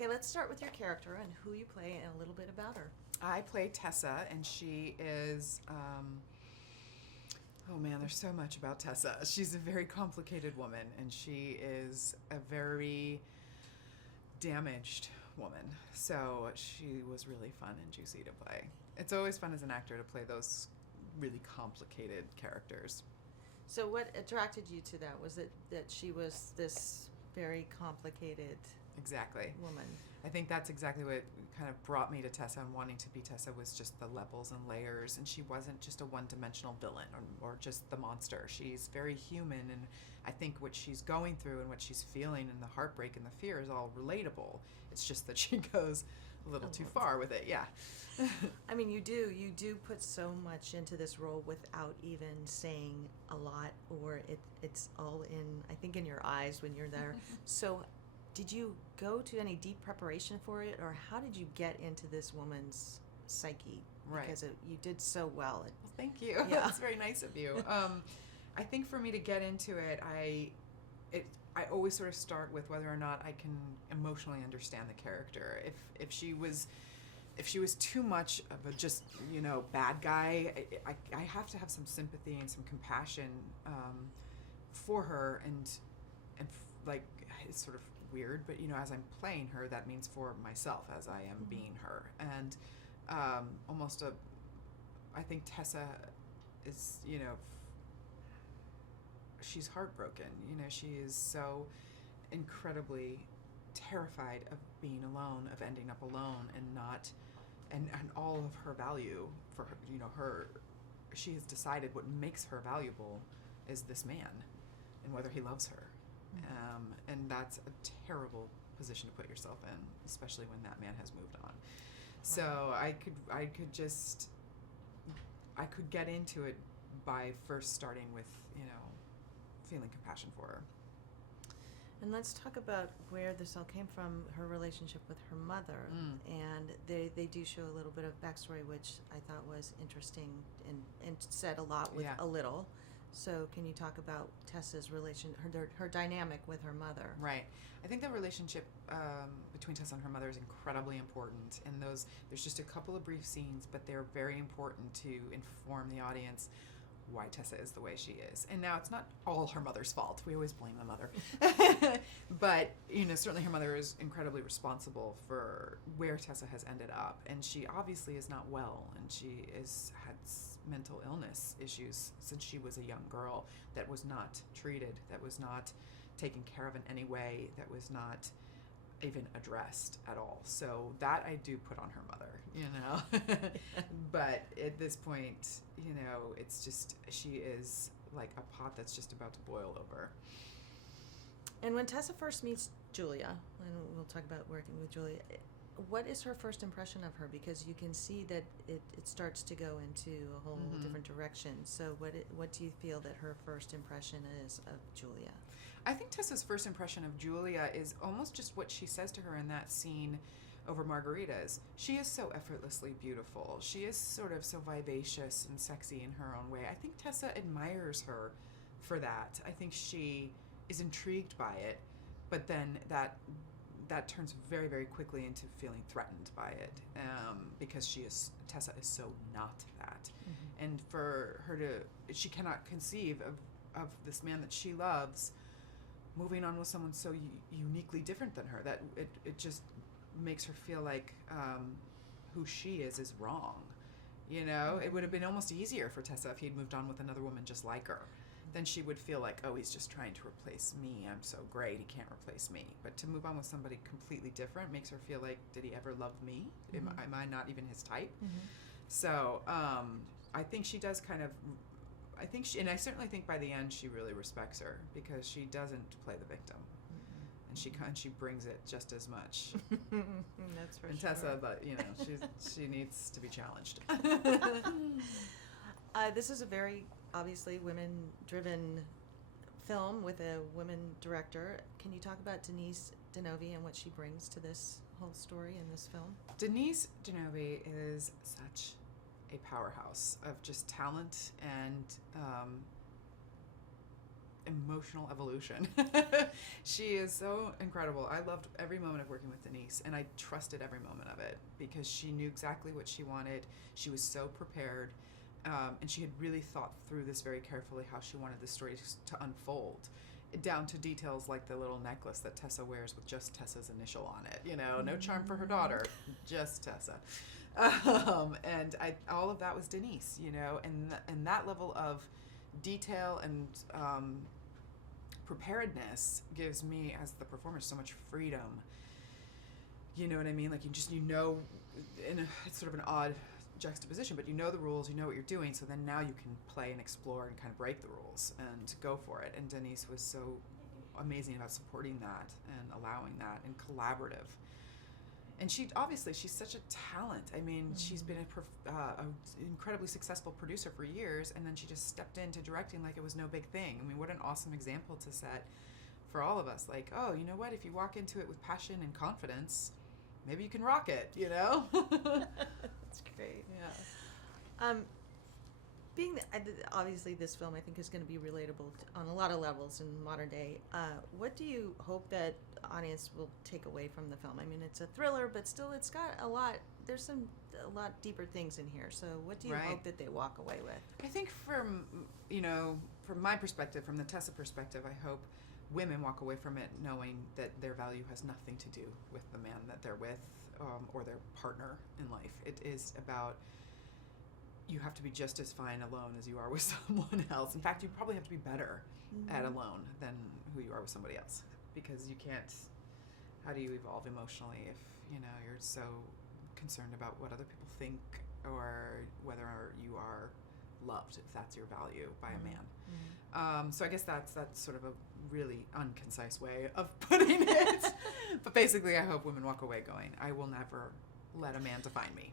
Okay, let's start with your character and who you play and a little bit about her. I play Tessa, and she is, oh man, there's so much about Tessa. She's a very complicated woman, and she is a very damaged woman. So she was really fun and juicy to play. It's always fun as an actor to play those really complicated characters. So what attracted you to that? Was it that she was this very complicated Exactly. woman? I think that's exactly what kind of brought me to Tessa and wanting to be Tessa was just the levels and layers, and she wasn't just a one-dimensional villain or just the monster. She's very human, and I think what she's going through and what she's feeling and the heartbreak and the fear is all relatable. It's just that she goes a little too far with it, yeah. I mean, you do put so much into this role without even saying a lot, or it's all in, I think, in your eyes when you're there. So did you go to any deep preparation for it, or how did you get into this woman's psyche? Right. Because you did so well. Well, thank you. Yeah. That's very nice of you. I think for me to get into it, I always sort of start with whether or not I can emotionally understand the character. If she was too much of a just bad guy, I have to have some sympathy and some compassion for her, and like, it's sort of weird, but as I'm playing her, that means for myself as I am being her, and I think Tessa is she's heartbroken. She is so incredibly terrified of being alone, of ending up alone, and not, and all of her value for her, she has decided what makes her valuable is this man, and whether he loves her. And that's a terrible position to put yourself in, especially when that man has moved on. So I could get into it by first starting with feeling compassion for her. And let's talk about where this all came from, her relationship with her mother. And they do show a little bit of backstory, which I thought was interesting and said a lot with a little. So can you talk about Tessa's her dynamic with her mother? Right. I think the relationship between Tessa and her mother is incredibly important. And there's just a couple of brief scenes, but they're very important to inform the audience why Tessa is the way she is. And now it's not all her mother's fault. We always blame the mother. But, certainly her mother is incredibly responsible for where Tessa has ended up. And she obviously is not well, and she had mental illness issues since she was a young girl that was not treated, that was not taken care of in any way, that was not even addressed at all. So that I do put on her mother, But at this point, it's just, she is like a pot that's just about to boil over. And when Tessa first meets Julia, and we'll talk about working with Julia, what is her first impression of her? Because you can see that it starts to go into a whole different direction. So what do you feel that her first impression is of Julia? I think Tessa's first impression of Julia is almost just what she says to her in that scene over margaritas. She is so effortlessly beautiful. She is sort of so vivacious and sexy in her own way. I think Tessa admires her for that. I think she is intrigued by it, but then that turns very, very quickly into feeling threatened by it, because Tessa is so not that. And for her she cannot conceive of this man that she loves moving on with someone so uniquely different than her, that it just makes her feel like who she is wrong. It would have been almost easier for Tessa if he'd moved on with another woman just like her. Then she would feel like, oh, he's just trying to replace me. I'm so great, he can't replace me. But to move on with somebody completely different makes her feel like, did he ever love me? Am I not even his type? So I think she does kind of, and I certainly think by the end she really respects her, because she doesn't play the victim. And she brings it just as much. That's for and sure. Tessa, but she needs to be challenged. This is a very obviously women-driven film with a women director. Can you talk about Denise Denovi and what she brings to this whole story in this film? Denise Denovi is such a powerhouse of just talent and emotional evolution. She is so incredible. I loved every moment of working with Denise, and I trusted every moment of it because she knew exactly what she wanted. She was so prepared, and she had really thought through this very carefully, how she wanted the story to unfold, down to details like the little necklace that Tessa wears with just Tessa's initial on it. You know, no charm for her daughter, just Tessa. And all of that was Denise, you know, and that level of detail and preparedness gives me, as the performer, so much freedom. You know what I mean? Like, it's sort of an odd juxtaposition, but you know the rules, you know what you're doing, so then now you can play and explore and kind of break the rules and go for it. And Denise was so amazing about supporting that and allowing that and collaborative. And she's such a talent. I mean, she's been an incredibly successful producer for years, and then she just stepped into directing like it was no big thing. I mean, what an awesome example to set for all of us. Like, oh, you know what? If you walk into it with passion and confidence, maybe you can rock it, you know? That's great. Yeah. Obviously this film, I think, is going to be relatable on a lot of levels in modern day. What do you hope that audience will take away from the film? I mean, it's a thriller, but still it's got a lot deeper things in here. So what do you hope that they walk away with? I think from my perspective, from the Tessa perspective, I hope women walk away from it knowing that their value has nothing to do with the man that they're with, or their partner in life. It is about, you have to be just as fine alone as you are with someone else. In fact, you probably have to be better at alone than who you are with somebody else, because you can't, how do you evolve emotionally if, you're so concerned about what other people think, or whether you are loved, if that's your value, by a man. So I guess that's sort of a really unconcise way of putting it. But basically, I hope women walk away going, I will never let a man define me.